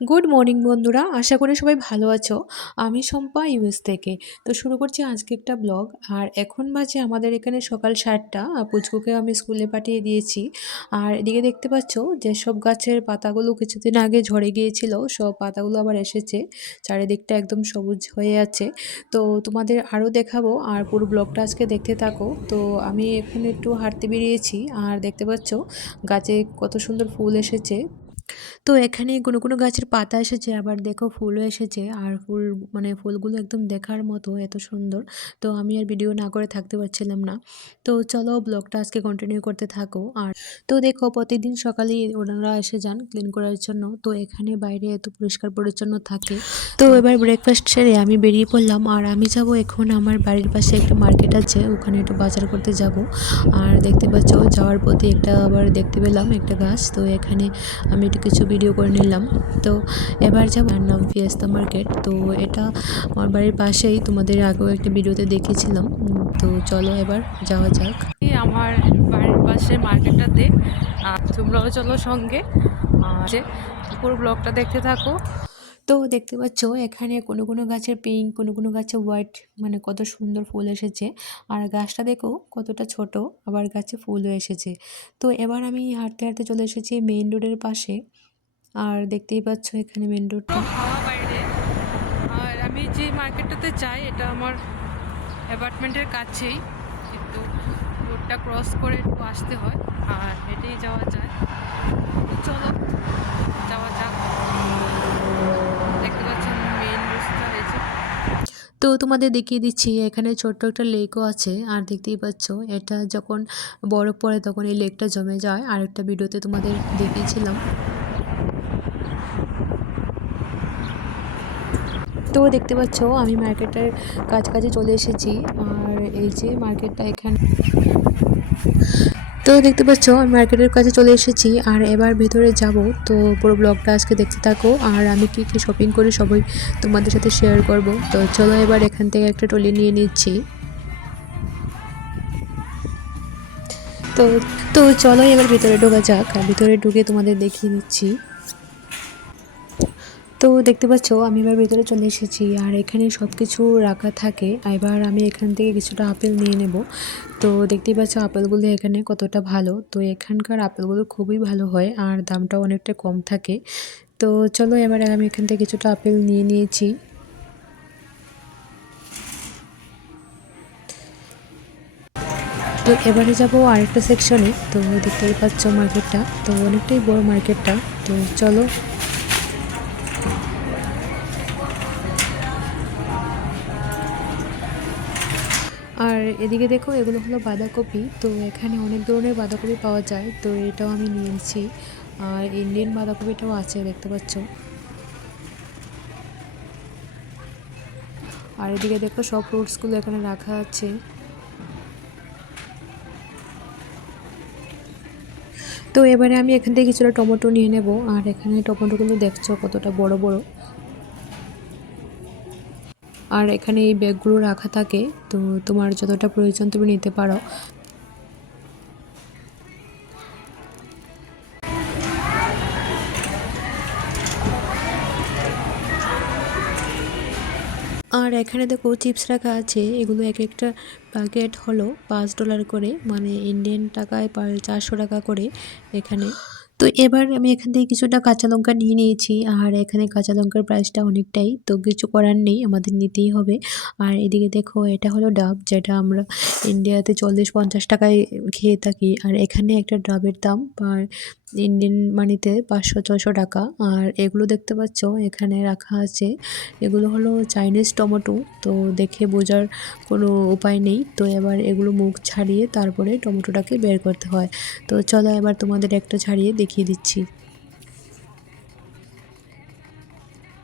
Good morning বন্ধুরা, আশা করি সবাই ভালো আছো। আমি শম্পা ইউএস থেকে। তো শুরু করছি আজকে একটা ব্লগ। আর এখন বাজে আমাদের এখানে সকাল 7টা। পুচকুকে আমি স্কুলে পাঠিয়ে দিয়েছি। আর এদিকে দেখতে পাচ্ছ যে সব গাছের পাতাগুলো কিছুদিন আগে ঝরে গিয়েছিল, সব পাতাগুলো আবার এসেছে। চারিদিকটা একদম সবুজ হয়ে আছে। তো তোমাদের আরও দেখাবো, আর পুরো ব্লগটা আজকে দেখতে থাকো। তো আমি এখন একটু হাঁটতে বেরিয়েছি, আর দেখতে পাচ্ছ গাছে কত সুন্দর ফুল এসেছে। তো এখানে কোনো গাছের পাতা এসেছে, আবার দেখো ফুলও এসেছে। আর ফুল মানে ফুলগুলো একদম দেখার মতো এত সুন্দর। তো আমি আর ভিডিও না করে থাকতে পারছিলাম না। তো চলো ব্লগটা আজকে কন্টিনিউ করতে থাকো। আর তো দেখো প্রতিদিন সকালেই ওনারা এসে যান ক্লিন করার জন্য। তো এখানে বাইরে এত পরিষ্কার পরিচ্ছন্ন থাকে। তো এবার ব্রেকফাস্ট সেরে আমি বেরিয়ে পড়লাম, আর আমি যাব এখন আমার বাড়ির পাশে একটা মার্কেট আছে, ওখানে একটু বাজার করতে যাব। আর দেখতে পাচ্ছ যাওয়ার পথে একটা আবার দেখতে পেলাম একটা গাছ। তো এখানে আমি একটু কিছু ভিডিও করে নিলাম। তো এবার যাবো, এর নাম ফিয়েস্তা মার্কেট। তো এটা আমার বাড়ির পাশেই, তোমাদের আগেও একটা ভিডিওতে দেখিয়েছিলাম। তো চলো এবার যাওয়া যাক আমার বাড়ির পাশে মার্কেটটাতে। আর তোমরাও চলো সঙ্গে, যে পুরো ব্লগটা দেখতে থাকো। তো দেখতে পাচ্ছ এখানে কোনো গাছের পিঙ্ক, কোনো গাছে হোয়াইট, মানে কত সুন্দর ফুল এসেছে। আর গাছটা দেখো কতটা ছোট, আবার গাছে ফুলও এসেছে। তো এবার আমি হাঁটতে হাঁটতে চলে এসেছি মেইন রোডের পাশে। আর দেখতেই পাচ্ছ এখানে মেইন রোডটা হাওয়া বাইরে। আর আমি যে মার্কেটটাতে যাই এটা আমার অ্যাপার্টমেন্টের কাছেই, কিন্তু রোডটা ক্রস করে একটু আসতে হয়, আর হেঁটেই যাওয়া যায়। চলো যাওয়া যাক। দেখতে পাচ্ছেন মেইন রাস্তা হয়েছে। তো তোমাদের দেখিয়ে দিচ্ছি এখানে ছোট্ট একটা লেকও আছে। আর দেখতেই পাচ্ছ এটা যখন বরফ পড়ে তখন এই লেকটা জমে যায়। আরেকটা ভিডিওতে তোমাদের দেখিয়েছিলাম। তো দেখতে পাচ্ছ আমি মার্কেটের কাছাকাছি চলে এসেছি। আর এই যে মার্কেটটা এখানে, তো দেখতে পাচ্ছ আমি মার্কেটের কাছে চলে এসেছি। আর এবার ভেতরে যাব। তো পুরো ব্লগটা আজকে দেখতে থাকো, আর আমি কি শপিং করি সবই তোমাদের সাথে শেয়ার করব। তো চলো এবার এখান থেকে একটা ট্রলি নিয়ে নিচ্ছি। তো তো চলো এবার ভিতরে ঢোকা যাক, আর ভিতরে ঢুকে তোমাদের দেখিয়ে দিচ্ছি। তো দেখতে পাচ্ছ আমি এবার ভিতরে চলে এসেছি, আর এখানে সব কিছু রাখা থাকে। এবার আমি এখান থেকে কিছুটা আপেল নিয়ে নেব। তো দেখতেই পাচ্ছ আপেলগুলো এখানে কতটা ভালো। তো এখানকার আপেলগুলো খুবই ভালো হয়, আর দামটাও অনেকটা কম থাকে। তো চলো এবার আমি এখান থেকে কিছুটা আপেল নিয়ে নিয়েছি। তো এবারে যাব আরেকটা সেকশনে। তো দেখতেই পাচ্ছ মার্কেটটা তো অনেকটাই বড় মার্কেটটা। তো চলো। আর এদিকে দেখো এগুলো হলো বাঁধাকপি। তো এখানে অনেক ধরনের বাঁধাকপি পাওয়া যায়, তো এটাও আমি নিয়েছি। আর ইন্ডিয়ান বাঁধাকপিটাও আছে দেখতে পাচ্ছ। আর এদিকে দেখো সব ফ্রুটসগুলো এখানে রাখা আছে। তো এবারে আমি এখান থেকে কিছুটা টমেটো নিয়ে নেব। আর এখানে টমেটোগুলো দেখছো কতটা বড় বড়। আর এখানে এই ব্যাগগুলো রাখা থাকে, তো তোমার যতটা প্রয়োজন তুমি নিতে পারো। আর এখানে দেখো চিপস রাখা আছে, এগুলো এক একটা প্যাকেট হলো $5 করে, মানে ইন্ডিয়ান টাকায় 400 টাকা করে এখানে। তো এবার আমি এখান থেকে কিছুটা কাঁচা লঙ্কা নিয়ে নিয়েছি। আর এখানে কাঁচা লঙ্কার প্রাইসটা অনেকটাই, তো কিছু করার নেই, আমাদের নিতেই হবে। আর এদিকে দেখো এটা হলো ডাব, যেটা আমরা ইন্ডিয়াতে 40-50 টাকায় খেয়ে থাকি। আর এখানে একটা ডাবের দাম ইন্ডিয়ান মানিতে 500-600 টাকা। আর এগুলো দেখতে পাচ্ছ এখানে রাখা আছে, এগুলো হলো চাইনিজ টমেটো। তো দেখে বোঝার কোনো উপায় নেই। তো এবার এগুলো মুখ ছাড়িয়ে তারপরে টমেটোটাকে বের করতে হয়। তো চলো এবার তোমাদের একটা ছাড়িয়ে দেখিয়ে দিচ্ছি।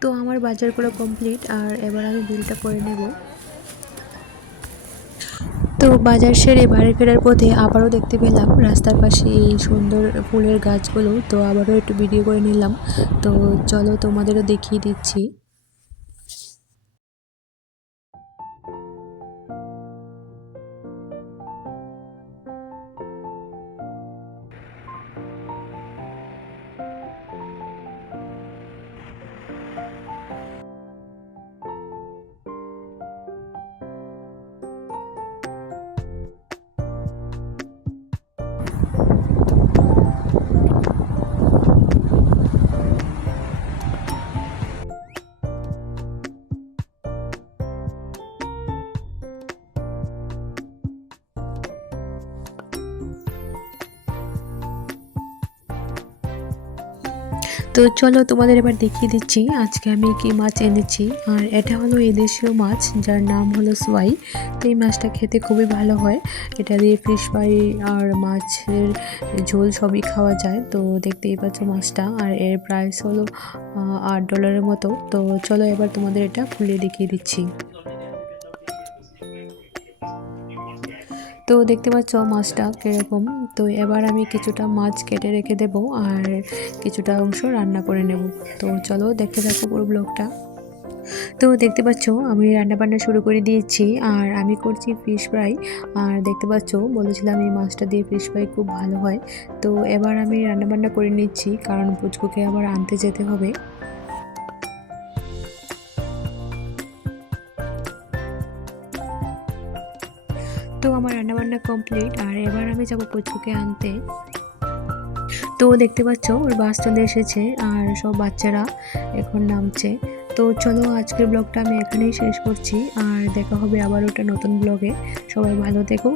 তো আমার বাজার করা কমপ্লিট, আর এবার আমি বিলটা করে নেব। তো বাজার সেরে বাড়ি ফেরার পথে আবারও দেখতে পেলাম রাস্তার পাশে এই সুন্দর ফুলের গাছগুলো। তো আবারও একটু ভিডিও করে নিলাম। তো চলো তোমাদেরও দেখিয়ে দিচ্ছি। তো চলো তোমাদের এবার দেখিয়ে দিচ্ছি আজকে আমি কি মাছ এনেছি। আর এটা হলো এদেশীয় মাছ যার নাম হলো সোয়াই। তো এই মাছটা খেতে খুবই ভালো হয়, এটা দিয়ে ফিশ ফ্রাই আর মাছের ঝোল সবই খাওয়া যায়। তো দেখতেই পাচ্ছ মাছটা, আর এর প্রাইস হলো $8 মতো। তো চলো এবার তোমাদের এটা খুলে দেখিয়ে দিচ্ছি। তো দেখতে পাচ্ছ মাছটা কীরকম। তো এবার আমি কিছুটা মাছ কেটে রেখে দেব আর কিছুটা অংশ রান্না করে নেব। তো চলো দেখতে থাকো পুরো ব্লগটা। তো দেখতে পাচ্ছ আমি রান্নাবান্না শুরু করে দিয়েছি, আর আমি করছি ফিশ ফ্রাই। আর দেখতে পাচ্ছ বলেছিলাম এই মাছটা দিয়ে ফিশ ফ্রাই খুব ভালো হয়। তো এবার আমি রান্নাবান্না করে নিচ্ছি, কারণ পুচকুকে আবার আনতে যেতে হবে। তো আমার রান্নাবান্না কমপ্লিট, আর এবার আমি যাবো পুচকুকে আনতে। তো দেখতে পাচ্ছ ওর বাস চলে এসেছে আর সব বাচ্চারা এখন নামছে। তো চলো আজকের ব্লগটা আমি এখানেই শেষ করছি, আর দেখা হবে আবার ওটা নতুন ব্লগে। সবাই ভালো থেকো।